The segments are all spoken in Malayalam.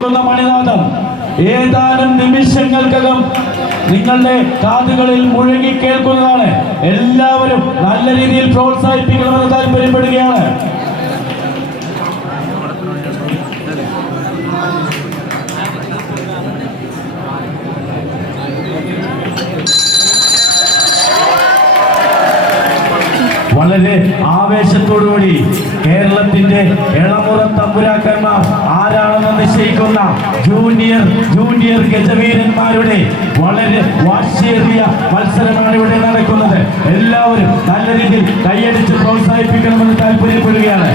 മണിനാഥം ഏതാനും നിമിഷങ്ങൾക്കകം നിങ്ങളുടെ കാതുകളിൽ മുഴങ്ങി കേൾക്കുന്നതാണ്. എല്ലാവരും നല്ല രീതിയിൽ പ്രോത്സാഹിപ്പിക്കണമെന്ന് താല്പര്യപ്പെടുകയാണ്. വളരെ ആവേശത്തോടുകൂടി കേരളത്തിന്റെ ഇളമുറ തമ്പുരാക്കന്മാർ ആരാണെന്ന് ജൂനിയർ ജൂനിയർ ഗജവീരന്മാരുടെ വളരെ വാശിയേറിയ മത്സരമാണ് ഇവിടെ നടക്കുന്നത്. എല്ലാവരും നല്ല രീതിയിൽ കൈയടിച്ച് പ്രോത്സാഹിപ്പിക്കണമെന്ന് താല്പര്യപ്പെടുകയാണ്.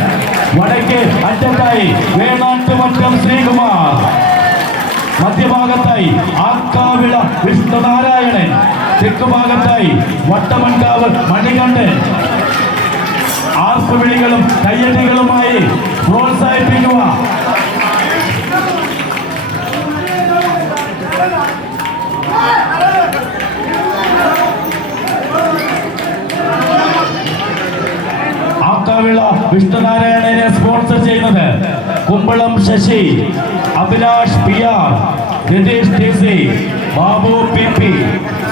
വടക്കേ അറ്റത്തായി വേണാട്ടുമറ്റം ശ്രീകുമാർ. മധ്യഭാഗത്തായി ആക്കാവിള വിഷ്ണുനാരായണൻ. തെക്കുഭാഗത്തായി വട്ടമൺകാവ് മണികണ്ഠൻ. ആർപ്പുവിളികളും കയ്യടികളുമായി പ്രോത്സാഹിപ്പിക്കുക ആക്കാവിള വിഷ്ണുനാരായണനെ സ്പോൺസർ ചെയ്യുന്നത് Kumbalam Sasi Abhilash P R Ratheesh T C Babu P P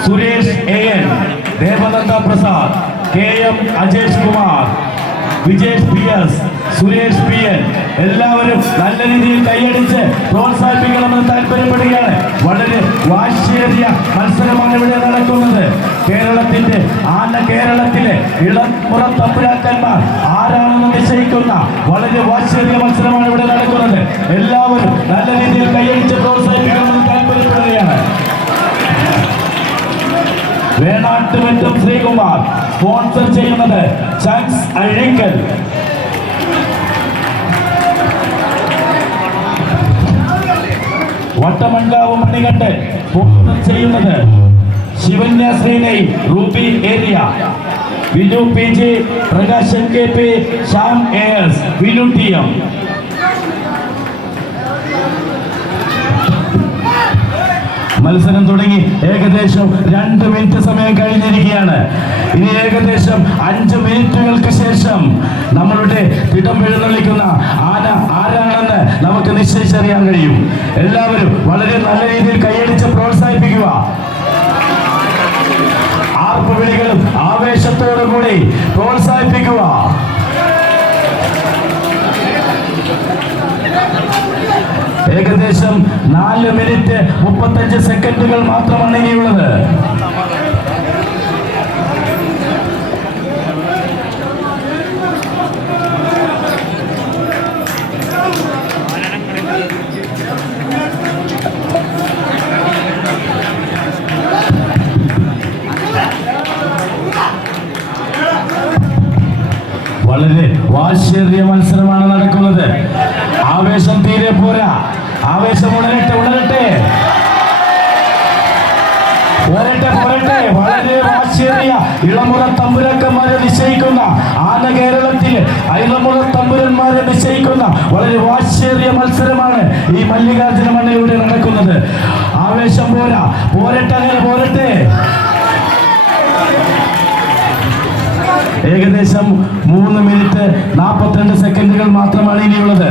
Suresh A N Devananda Prasad K M Ajesh Kumar Vijesh P S Suresh P N. എല്ലാവരും നല്ല രീതിയിൽ കൈയടിച്ച് പ്രോത്സാഹിപ്പിക്കണമെന്ന് താല്പര്യപ്പെടുകയാണ്. വളരെ വാശിയേറിയ മത്സരമാണ് ഇവിടെ നടക്കുന്നത്. കേരളത്തിന്റെ ആന കേരളത്തിലെ ഇളമുറ തമ്പുരാക്കന്മാർ ആരാണെന്ന് നിശ്ചയിക്കുന്ന വളരെ വാശിയേറിയ മത്സരമാണ് ഇവിടെ നടക്കുന്നത്. എല്ലാവരും നല്ല രീതിയിൽ കൈയടിച്ച് പ്രോത്സാഹിപ്പിക്കണമെന്ന് താല്പര്യപ്പെടുകയാണ്. വേണാട്ടുമറ്റം ശ്രീകുമാർ സ്പോൺസർ ചെയ്യുന്നത് ചാൻസ് അഴീക്കൽ വട്ടമൺകാവ് മണികണ്ഠൻ സ്പോൺസർ ചെയ്യുന്നത് Shivanya ശ്രീനൈ Ruby area. Vinu P G Prakashan K P Shyam A Vinu T M. മത്സരം തുടങ്ങി. ഏകദേശം രണ്ട് മിനിറ്റ് സമയം കഴിഞ്ഞിരിക്കുകയാണ്. ഇനി ഏകദേശം അഞ്ച് മിനിറ്റുകൾക്ക് ശേഷം നമ്മളുടെ തിടം എഴുന്നള്ളിക്കുന്ന ആന ആരാണെന്ന് നമുക്ക് നിശ്ചയിച്ചറിയാൻ കഴിയും. എല്ലാവരും വളരെ നല്ല രീതിയിൽ കൈയടിച്ച് പ്രോത്സാഹിപ്പിക്കുക. ആർപ്പുവിളികളും ആവേശത്തോടു കൂടി പ്രോത്സാഹിപ്പിക്കുക. ഏകദേശം നാല് മിനിറ്റ് മുപ്പത്തഞ്ച് സെക്കൻഡുകൾ മാത്രമാണ് ഇനിയുള്ളത്. വളരെ വാശേറിയ മത്സരമാണ് നടക്കുന്നത്. ആവേശം തീരെ പോരാ. ആവേശം ഉണരട്ടെ ഉണരട്ടെ. വരട്ടെ പോരട്ടെ വളരെ വാശിയേറിയ ഇളമുറ തമ്പുരക്കന്മാരെ നിശ്ചയിക്കുന്ന ആന കേരളത്തിൽ ഇളമുറ തമ്പുരന്മാരെ നിശ്ചയിക്കുന്ന വളരെ വാശിയേറിയ മത്സരമാണ് ഈ മല്ലികാർജുന മണ്ണിലൂടെ നടക്കുന്നത്. ആവേശം പോരാ. പോരട്ടെ അങ്ങനെ പോരട്ടെ. ഏകദേശം മൂന്ന് മിനിറ്റ് നാൽപ്പത്തിരണ്ട് സെക്കൻഡുകൾ മാത്രമാണ് ഇനിയുള്ളത്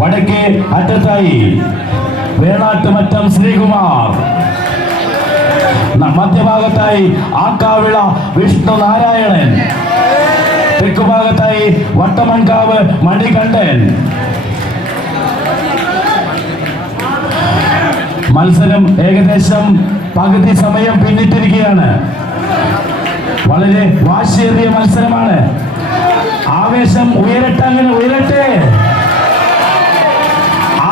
വടക്കേ അറ്റത്തായി വേണാട്ടുമറ്റം ശ്രീകുമാർ. മധ്യഭാഗത്തായി ആക്കാവിള വിഷ്ണു നാരായണൻ. തെക്കുഭാഗത്തായി വട്ടമൺകാവ് മണികണ്ഠൻ. മത്സരം ഏകദേശം പകുതി സമയം പിന്നിട്ടിരിക്കുകയാണ്. വളരെ വാശിയേറിയ മത്സരമാണ്. ആവേശം ഉയരട്ടെ അങ്ങനെ ഉയരട്ടെ.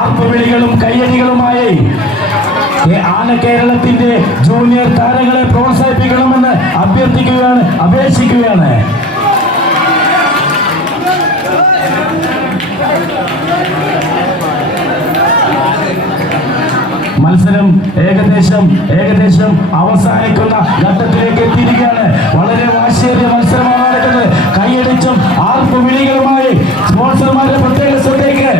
ആർപ്പുവിളികളും കയ്യടികളുമായി ആന കേരളത്തിന്റെ ജൂനിയർ താരങ്ങളെ പ്രോത്സാഹിപ്പിക്കണമെന്ന് അഭ്യർത്ഥിക്കുകയാണ് അപേക്ഷിക്കുകയാണ്. മത്സരം ഏകദേശം ഏകദേശം അവസാനിക്കുന്ന ഘട്ടത്തിലേക്ക് എത്തിയിരിക്കുകയാണ്. വളരെ വാശിയേറിയ മത്സരമാണ് നടക്കുന്നത്. കൈയടിച്ചും ആർപ്പ് വിളികളുമായി സ്പോൺസർമാരുടെ പ്രത്യേക ശ്രദ്ധയ്ക്ക്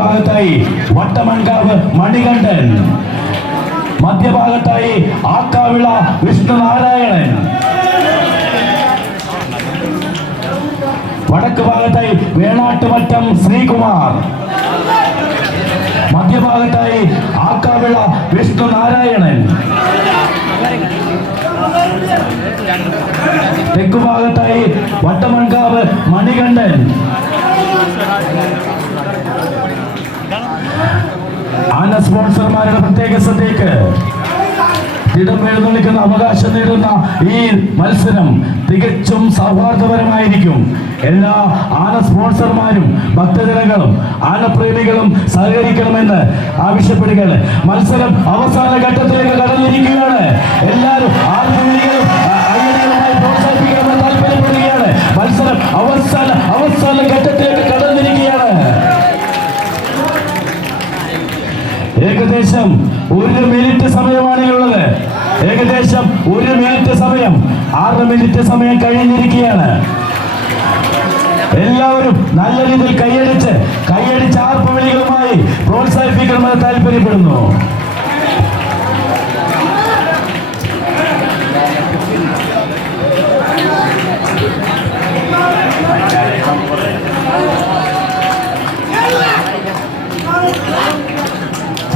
തെക്ക് ഭാഗത്തായി വട്ടമൺകാവ് മണികണ്ഠൻ. മധ്യഭാഗത്തായി ആക്കാവിള വിഷ്ണുനാരായണൻ. വടക്ക് ഭാഗത്തായി വേണാട്ടുമറ്റം ശ്രീകുമാർ. മധ്യഭാഗത്തായി ആക്കാവിള വിഷ്ണുനാരായണൻ. തെക്കുഭാഗത്തായി വട്ടമൺകാവ് മണികണ്ഠൻ. ആന സ്പോൺസർമാരുടെ പ്രത്യേക ശ്രദ്ധയ്ക്ക് ഇടം അവകാശം നേടുന്ന ഈ മത്സരം തികച്ചും സൗഹാർദ്ദപരമായിരിക്കും. എല്ലാ ആന സ്പോൺസർമാരും ഭക്തജനങ്ങളും ആനപ്രേമികളും സഹകരിക്കണമെന്ന് ആവശ്യപ്പെടുകയാണ്. മത്സരം അവസാന ഘട്ടത്തിലേക്ക് ഒരു മിനിറ്റ് സമയമാണ് ഉള്ളത് ഏകദേശം ഒരു മിനിറ്റ് സമയം. ആറ് മിനിറ്റ് സമയം കഴിഞ്ഞിരിക്കുകയാണ്. എല്ലാവരും നല്ല രീതിയിൽ കൈയടിച്ച് കൈയടിച്ച് ആർപ്പ് വിളികളുമായി പ്രോത്സാഹിപ്പിക്കണമെന്ന് താല്പര്യപ്പെടുന്നു.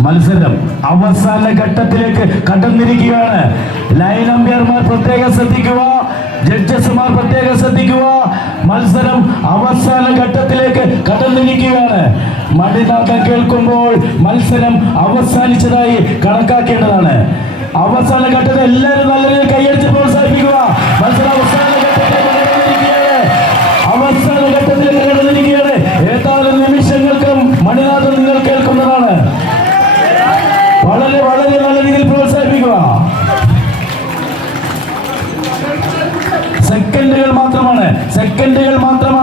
മത്സരം അവസാന ഘട്ടത്തിലേക്ക് കടന്നിരിക്കുകയാണ്. ലൈൻ അമ്പയർമാർ പ്രത്യേകം ശ്രദ്ധിക്കുക. ജഡ്ജസ്മാർ പ്രത്യേകം ശ്രദ്ധിക്കുക. മത്സരം അവസാന ഘട്ടത്തിലേക്ക് കടന്നിരിക്കുകയാണ്. മണിനാഥം കേൾക്കുമ്പോൾ മത്സരം അവസാനിച്ചതായി കണക്കാക്കേണ്ടതാണ്. അവസാന ഘട്ടത്തിൽ എല്ലാവരും നല്ല രീതിയിൽ കൈയടിച്ച് പ്രോത്സാഹിപ്പിക്കുക. മത്സരം അവസാന ഘട്ടത്തിലേക്ക് സെക്കൻഡുകൾ മാത്രമാണ് സെക്കൻഡുകൾ മാത്രമാണ്